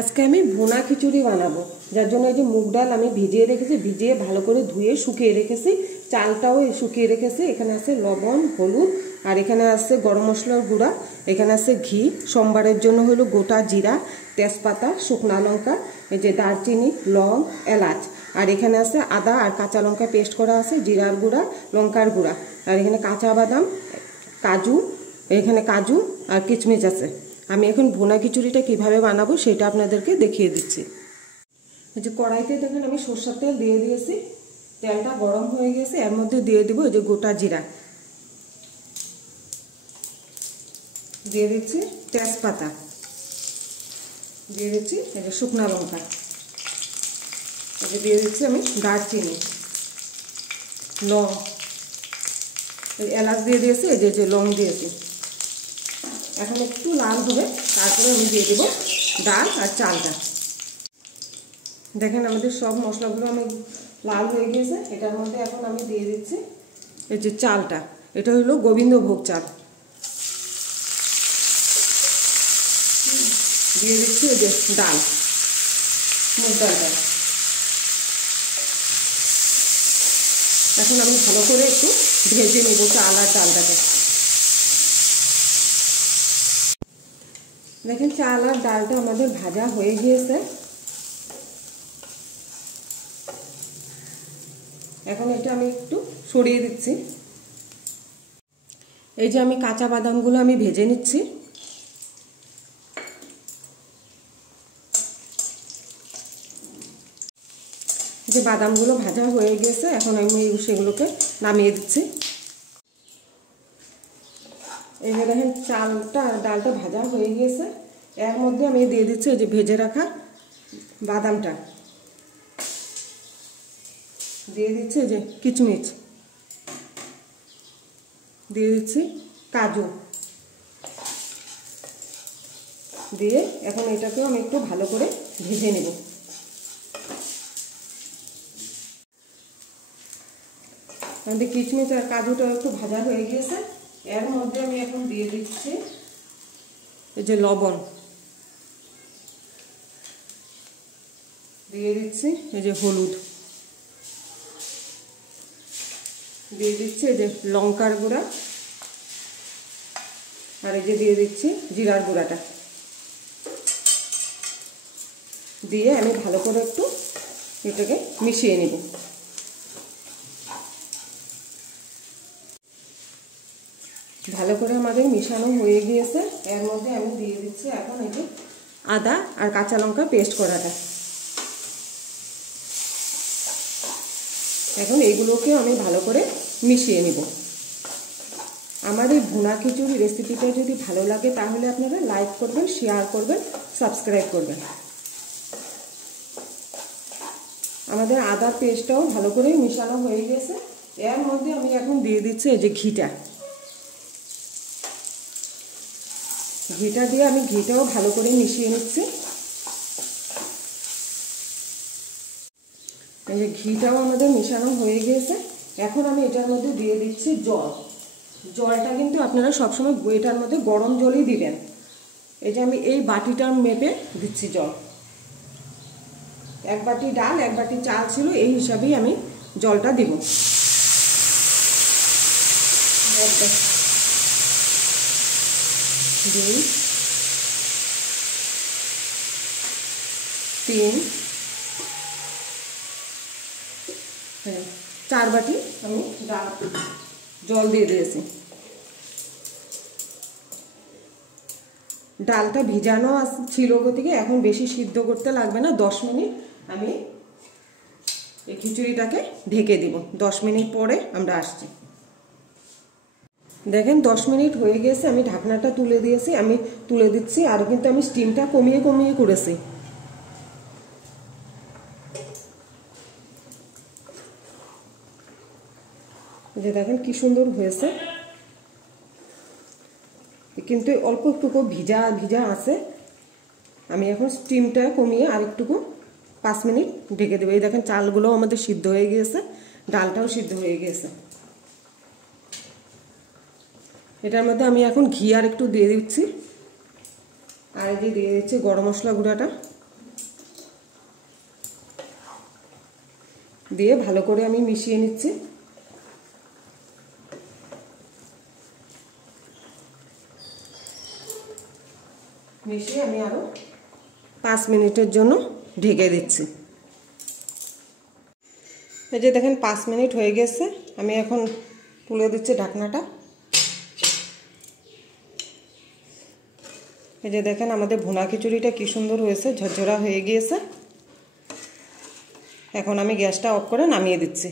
আজকে আমি ভুনা খিচুড়ি বানাবো, যার জন্য এই যে মুগ ডাল আমি ভিজিয়ে রেখেছি, ভিজিয়ে ভালো করে ধুয়ে শুকিয়ে রেখেছি, চালটাও শুকিয়ে রেখেছি। এখানে আছে লবণ, হলুদ, আর এখানে আছে গরম মশলার গুঁড়া, এখানে আছে ঘি, সোমবারের জন্য হলো গোটা জিরা, তেজপাতা, শুকনা লঙ্কা, এই যে দারচিনি, লং, এলাচ, আর এখানে আছে আদা আর কাঁচা লঙ্কা পেস্ট করা আছে, জিরার গুঁড়া, লঙ্কার গুঁড়া, আর এখানে কাঁচা বাদাম, কাজু, এখানে কাজু আর কিশমিশ আছে। আমি এখন ভুনা খিচুড়িটা কিভাবে বানাবো সেটা আপনাদেরকে দেখিয়ে দিচ্ছি। এই যে কড়াইতে দেখেন আমি সরষের তেল দিয়ে দিয়েছি, তেলটা গরম হয়ে গেছে, এর মধ্যে দিয়ে দিব এই যে গোটা জিরা, দিয়ে দিচ্ছি তেজপাতা, দিয়ে দিচ্ছি এই যে শুকনা লঙ্কা, এই যে দিয়ে দিচ্ছি আমি দারচিনি, লং, এলাচ দিয়ে দিয়েছি, এই যে লং দিয়েছি। এখন একটু লাল হবে, তারপরে আমি দিয়ে দেবো ডাল আর চালটা। দেখেন আমাদের সব মশলাগুলো আমি লাল হয়ে গিয়েছে, এটার মধ্যে এখন আমি দিয়ে দিচ্ছি এই যে চালটা, এটা হলো গোবিন্দভোগ চাল, দিয়ে দিচ্ছি এই যে ডাল, মুগ ডালটা। এখন আমি ভালো করে একটু ভেজে নেব চাল আর ডালটাকে। দেখেন চাল আর ডালটা আমাদের ভাজা হয়ে গিয়েছে, এখন এটা আমি একটু সরিয়ে দিচ্ছি। এই যে আমি কাঁচা বাদামগুলো আমি ভেজে নিচ্ছি, যে বাদামগুলো ভাজা হয়ে গেছে, এখন আমি সেগুলোকে নামিয়ে দিচ্ছি। এই যে দেখেন চালটা আর ডালটা ভাজা হয়ে গিয়েছে, এর মধ্যে আমি দিয়ে দিচ্ছি এই যে ভেজে রাখা বাদামটা, দিয়ে দিচ্ছি এই যে কিশমিশ, দিয়ে দিচ্ছি কাজু, দিয়ে এখন এটাকেও আমি একটু ভালো করে ভেজে নেব। আমাদের কিশমিশ আর কাজুটা একটু ভাজা হয়ে গিয়েছে, এর মধ্যে আমি এখন দিয়ে দিচ্ছি এই যে লবণ, দিয়ে দিচ্ছি এই যে হলুদ, দিয়ে দিচ্ছি এই যে লঙ্কার গুঁড়া, আর এই যে দিয়ে দিচ্ছি জিরার গুঁড়াটা, দিয়ে আমি ভালো করে একটু এটাকে মিশিয়ে নেব। ভালো করে আমাদের মিশানো হয়ে গিয়েছে, এর মধ্যে আমি দিয়ে দিচ্ছি এখন এই যে আদা আর কাঁচা লঙ্কা পেস্ট করাটা। এখন এইগুলোকে আমি ভালো করে মিশিয়ে নেব। আমার এই ভুনা খিচুড়ি রেসিপিটা যদি ভালো লাগে তাহলে আপনারা লাইক করবেন, শেয়ার করবেন, সাবস্ক্রাইব করবেন। আমাদের আদার পেস্টটাও ভালো করে মিশানো হয়ে গেছে, এর মধ্যে আমি এখন দিয়ে দিচ্ছি এই যে ঘিটা, ঘিটা দিয়ে আমি ঘিটাও ভালো করে মিশিয়ে নিচ্ছি। এই যে ঘিটাও আমাদের মিশানো হয়ে গিয়েছে, এখন আমি এটার মধ্যে দিয়ে দিচ্ছি জল। জলটা কিন্তু আপনারা সবসময় এটার মধ্যে গরম জলই দিবেন। এই যে আমি এই বাটিটার মেপে দিচ্ছি জল, এক বাটি ডাল এক বাটি চাল ছিল, এই হিসাবেই আমি জলটা দিব। 2 3 4 বাটি আমি ডাল জল দিয়ে দিয়েছি। ডালটা ভিজানো ছিল গতিকে এখন বেশি সিদ্ধ করতে লাগবে না, 10 মিনিট আমি এই খিচুড়িটাকে ঢেকে দিব। 10 মিনিট পরে আমরা আসছি। দেখেন 10 মিনিট হয়ে গেছে, আমি ঢাকনাটা তুলে দিয়েছি, আমি তুলে দিচ্ছি, আর কিন্তু আমি স্টিমটা কমিয়ে কমিয়ে করেছি। যে দেখেন কি সুন্দর হয়েছে, কিন্তু অল্প একটুকু ভিজা ভিজা আছে। আমি এখন স্টিমটা কমিয়ে আর একটুকু 5 মিনিট ঢেকে দেবো। এই দেখেন চালগুলো আমাদের সিদ্ধ হয়ে গিয়েছে, ডালটাও সিদ্ধ হয়ে গিয়েছে। এটার মধ্যে আমি এখন ঘি আর একটু দিয়ে দিচ্ছি, আর এই যে দিয়ে দিচ্ছি গরম মশলা গুঁড়াটা, দিয়ে ভালো করে আমি মিশিয়ে নিচ্ছি। মিশিয়ে আমি আরও 5 মিনিটের জন্য ঢেকে দিচ্ছি। এই যে দেখেন 5 মিনিট হয়ে গেছে, আমি এখন তুলে দিচ্ছি ঢাকনাটা। এই যে দেখেন আমাদের ভুনা খিচুড়িটা কি সুন্দর হয়েছে, ঝরঝরা হয়ে গিয়েছে। এখন আমি গ্যাসটা অফ করে নামিয়ে দিচ্ছি।